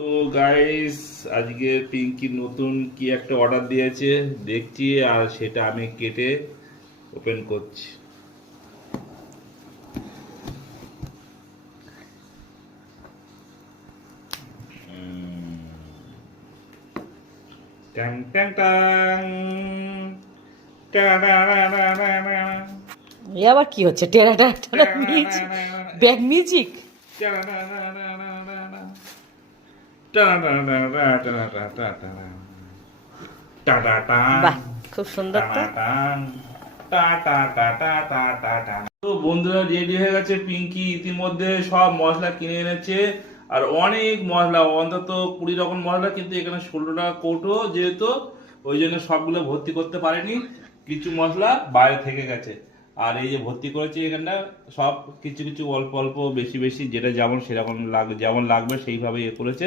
তো গাইস, আজকে পিঙ্কি নতুন কি একটা অর্ডার দিয়েছে দেখছি, আর সেটা আমি কেটে ওপেন করছি। ট্যাং ট্যাং ট্যাং, টাডাডাডাডাডা, এ আবার কি হচ্ছে? টেরা টেরা টেরা মিউজিক, ব্যাক মিউজিক। টাডাডাডাডাডাডা, টাডাডাডাডাডাডাডা, টাডাটাং, বাহ, খুব সুন্দর তো। টাডাটাং, টাটাটাটাটাটাটা। তো বন্ধুরা, রেডি হয়ে গেছে। পিঙ্কি ইতিমধ্যে সব মশলা কিনে এনেছে, আর অনেক মশলা, অন্তত 20 রকম মশলা, কিন্তু এখানে 16টা কৌটো যেহেতু, ওই জন্য সবগুলো ভর্তি করতে পারেনি, কিছু মশলা বাইরে থেকে গেছে। আর এই যে ভর্তি করেছে এখানটা, সব কিছু কিছু অল্প অল্প বেশি বেশি, যেটা যেমন সেরকম যেমন লাগবে সেইভাবে করেছে।